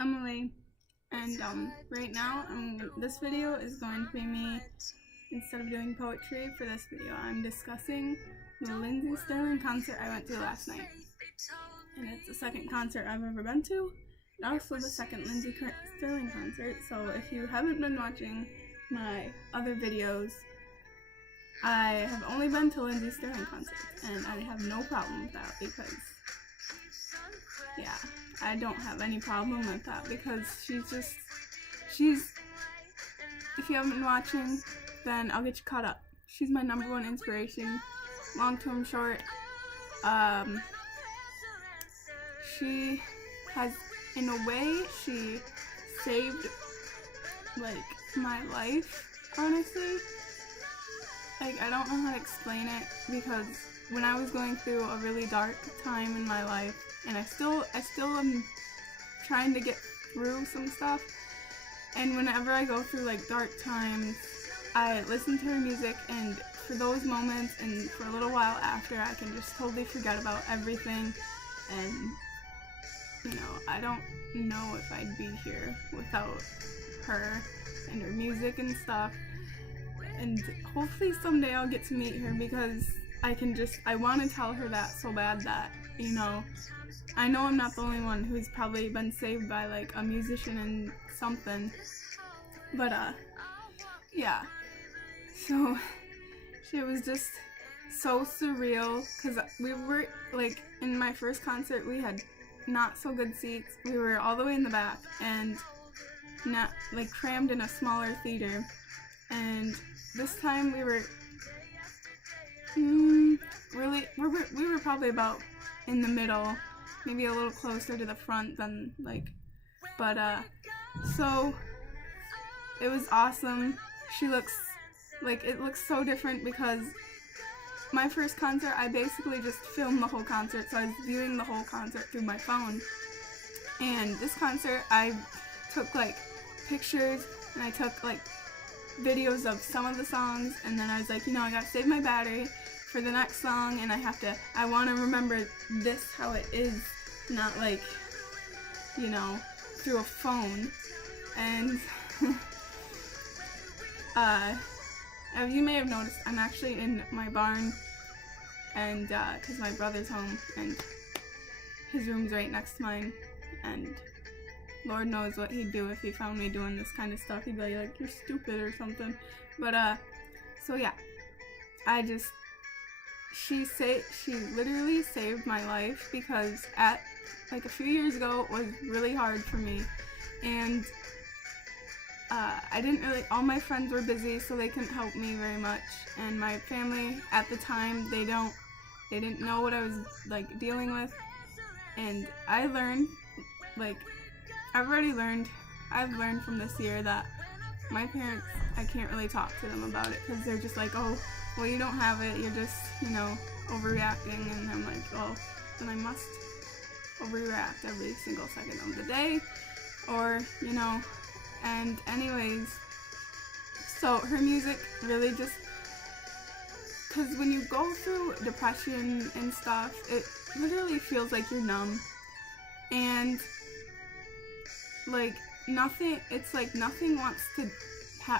Emily, and right now this video is going to be me. Instead of doing poetry for this video, I'm discussing the Lindsey Stirling concert I went to last night, and it's the second concert I've ever been to, and also the second Lindsey Stirling concert. So if you haven't been watching my other videos, I have only been to Lindsey Stirling concerts, and I have no problem with that because, yeah, I don't have any problem with that because she's, if you haven't been watching, then I'll get you caught up. She's my #1 inspiration, long-term short. She has, in a way, she saved, like, my life, honestly. Like, I don't know how to explain it, because when I was going through a really dark time in my life, and I still am trying to get through some stuff, and whenever I go through, like, dark times, I listen to her music, and for those moments, and for a little while after, I can just totally forget about everything, and, you know, I don't know if I'd be here without her and her music and stuff. And hopefully someday I'll get to meet her, because I want to tell her that so bad that, you know, I know I'm not the only one who's probably been saved by, like, a musician and something, but, yeah, so, it was just so surreal, because we were, like, in my first concert, we had not so good seats. We were all the way in the back, and not, like, crammed in a smaller theater, and this time we were we were probably about in the middle, maybe a little closer to the front than, like, but so it was awesome. She looks like, it looks so different, because my first concert I basically just filmed the whole concert, so I was viewing the whole concert through my phone, and this concert I took, like, pictures, and I took, like, videos of some of the songs, and then I was like, you know, I gotta save my battery for the next song, and I want to remember this how it is, not, like, you know, through a phone. And as you may have noticed, I'm actually in my barn, and because my brother's home, and his room's right next to mine, and Lord knows what he'd do if he found me doing this kind of stuff. He'd be like, you're stupid or something. But, so yeah, she literally saved my life, because like, a few years ago, it was really hard for me, and, all my friends were busy, so they couldn't help me very much, and my family, at the time, they didn't know what I was, like, dealing with, and I learned, like, I've learned from this year that my parents, I can't really talk to them about it, because they're just like, oh, well, you don't have it, you're just, you know, overreacting, and I'm like, well, then I must overreact every single second of the day, or, you know, and anyways, so her music really just, because when you go through depression and stuff, it literally feels like you're numb, and, like, nothing wants to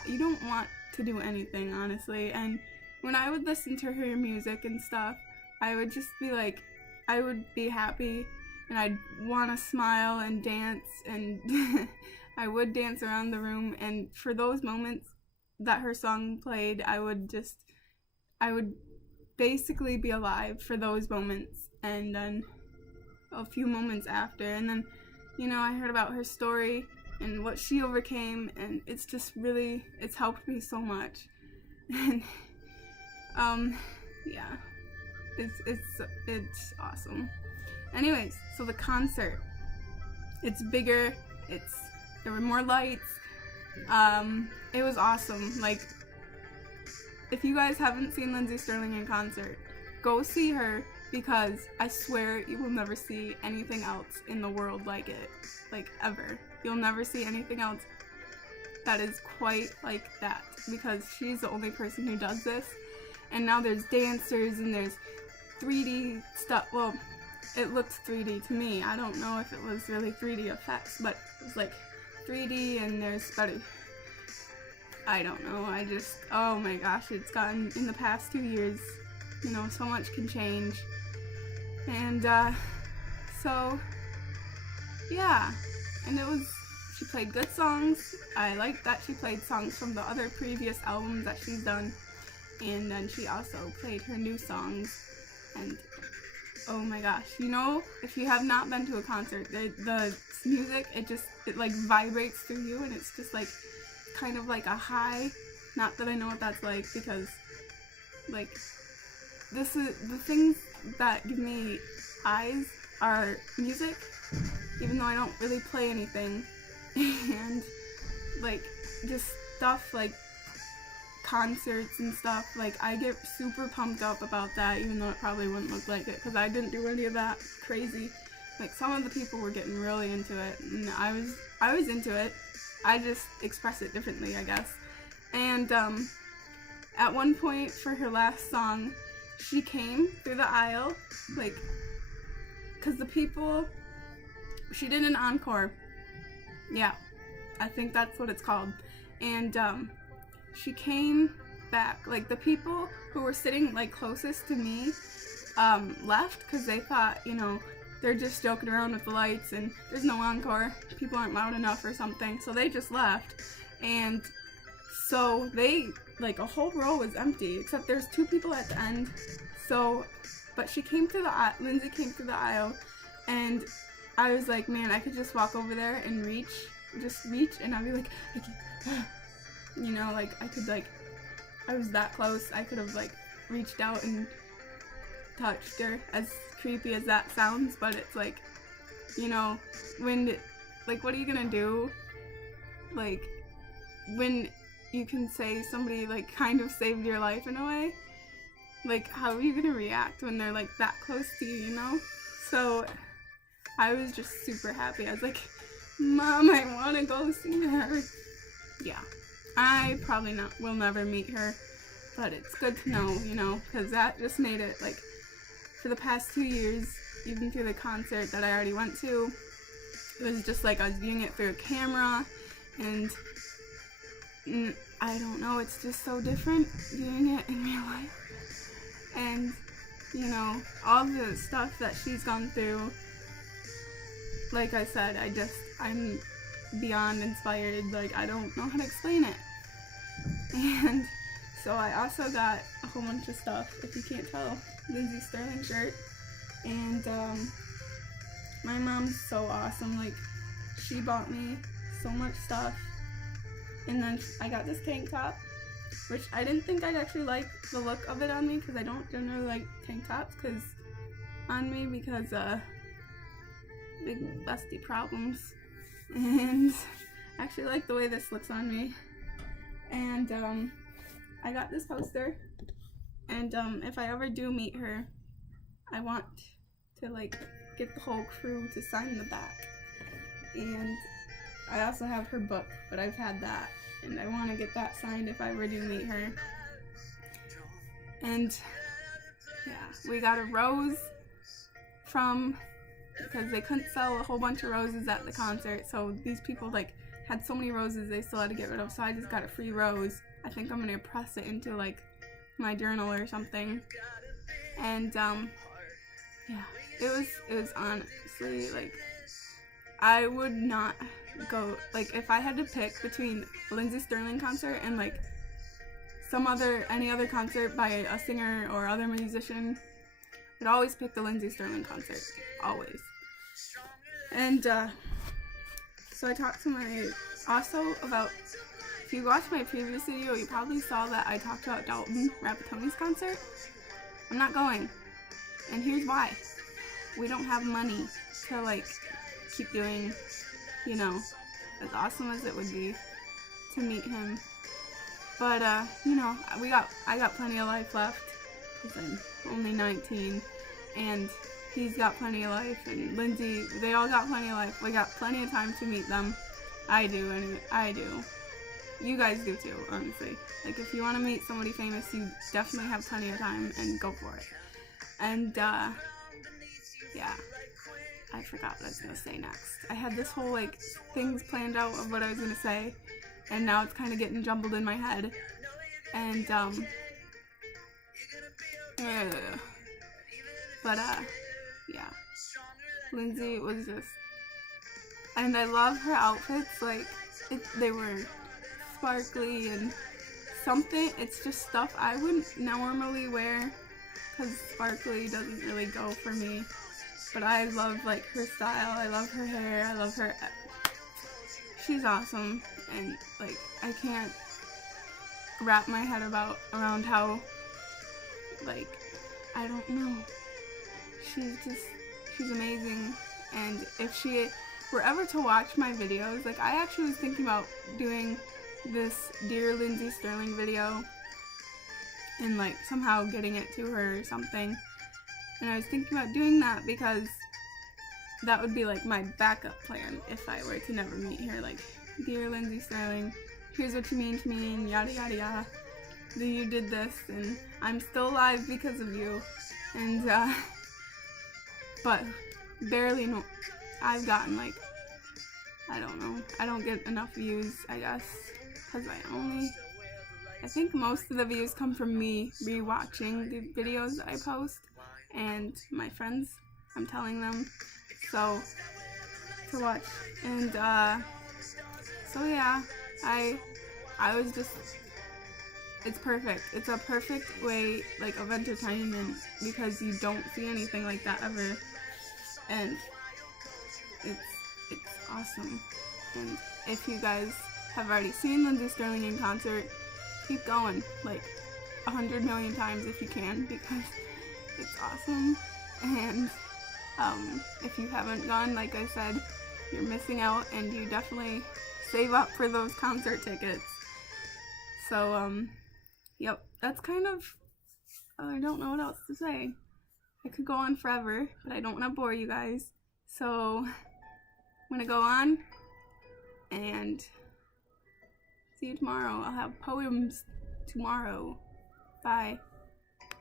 you don't want to do anything, honestly. And when I would listen to her music and stuff, I would just be like, I would be happy, and I'd want to smile and dance, and I would dance around the room, and for those moments that her song played, I would basically be alive for those moments, and then a few moments after, and then, you know, I heard about her story and what she overcame, and it's just really, it's helped me so much. And yeah, it's awesome. Anyways, so the concert, it's bigger, there were more lights, it was awesome. Like, if you guys haven't seen Lindsey Stirling in concert, go see her, because I swear you will never see anything else in the world like it, like, ever. You'll never see anything else that is quite like that, because she's the only person who does this. And now there's dancers, and there's 3D stuff, well, it looked 3D to me. I don't know if it was really 3D effects, but it was like 3D and there's better. I don't know. Oh my gosh, it's gotten, in the past 2 years, you know, so much can change. And so yeah, and she played good songs. I liked that she played songs from the other previous albums that she's done, and then she also played her new songs. And oh my gosh, you know, if you have not been to a concert, the music, it like vibrates through you, and it's just like kind of like a high. Not that I know what that's like, because like this is the things that give me eyes are music, even though I don't really play anything, and like just stuff like concerts and stuff. Like I get super pumped up about that, even though it probably wouldn't look like it, because I didn't do any of that crazy. Like some of the people were getting really into it, and I was into it. I just express it differently, I guess. And at one point for her last song, she came through the aisle, like, because the people, she did an encore. Yeah, I think that's what it's called. And she came back. Like the people who were sitting like closest to me left, because they thought, you know, they're just joking around with the lights and there's no encore, people aren't loud enough or something, so they just left. And so like a whole row was empty, except there's 2 people at the end. So, but she came through the aisle, Lindsey came through the aisle, and I was like, man, I could just walk over there and reach, and I'd be like, you know, like I could, like, I was that close, I could have like reached out and touched her, as creepy as that sounds. But it's like, you know, when, like, what are you gonna do, like, when you can say somebody like kind of saved your life in a way? Like, how are you gonna react when they're like that close to you, you know? So I was just super happy. I was like, Mom, I want to go see her. Yeah, I probably will never meet her, but it's good to know, you know, because that just made it, like, for the past 2 years, even through the concert that I already went to, it was just like I was viewing it through a camera, and I don't know, it's just so different viewing it in real life. And, you know, all the stuff that she's gone through, like I said, I'm beyond inspired. Like, I don't know how to explain it. And so I also got a whole bunch of stuff, if you can't tell, Lindsey Stirling shirt. And my mom's so awesome. Like, she bought me so much stuff. And then I got this tank top, which I didn't think I'd actually like the look of it on me, because I don't generally like tank tops because big busty problems. And I actually like the way this looks on me. And I got this poster, and if I ever do meet her, I want to like get the whole crew to sign the back. And I also have her book, but I've had that, and I want to get that signed if I ever do meet her. And yeah, we got a rose because they couldn't sell a whole bunch of roses at the concert, so these people like had so many roses they still had to get rid of, so I just got a free rose. I think I'm gonna press it into like my journal or something. And yeah, it was honestly, like, I would not go, like, if I had to pick between a Lindsey Stirling concert and like any other concert by a singer or other musician, I'd always pick the Lindsey Stirling concert, always. And so I talked to also about, if you watched my previous video, you probably saw that I talked about Dalton Rapatoni's concert. I'm not going, and here's why. We don't have money to like keep doing, you know, as awesome as it would be to meet him. But you know, I got plenty of life left, because I'm only 19, and he's got plenty of life, and Lindsey, they all got plenty of life. We got plenty of time to meet them. I do, and I do. You guys do too, honestly. Like, if you want to meet somebody famous, you definitely have plenty of time, and go for it. And yeah, I forgot what I was gonna say next. I had this whole like things planned out of what I was gonna say, and now it's kind of getting jumbled in my head. And yeah, Lindsey was just, and I love her outfits. Like they were sparkly and something. It's just stuff I wouldn't normally wear, because sparkly doesn't really go for me. But I love like her style, I love her hair, I love her, she's awesome. And like I can't wrap my head around how, like, I don't know, she's amazing. And if she were ever to watch my videos, like I actually was thinking about doing this Dear Lindsey Stirling video and like somehow getting it to her or something. And I was thinking about doing that because that would be like my backup plan if I were to never meet her. Like, Dear Lindsey Stirling, here's what you mean to me, and yada yada yada. You did this, and I'm still alive because of you. And but barely no. I've gotten like, I don't know. I don't get enough views, I guess, because I think most of the views come from me rewatching the videos I post. And my friends, I'm telling them so to watch. And so yeah, I was just, it's perfect. It's a perfect way like of entertainment, because you don't see anything like that ever, and it's awesome. And if you guys have already seen Lindsey Stirling in concert, keep going like 100 million times if you can, because it's awesome. And if you haven't gone, like I said, you're missing out, and you definitely save up for those concert tickets. So yep, that's kind of, I don't know what else to say. I could go on forever, but I don't want to bore you guys. So I'm gonna go on and see you tomorrow. I'll have poems tomorrow. Bye.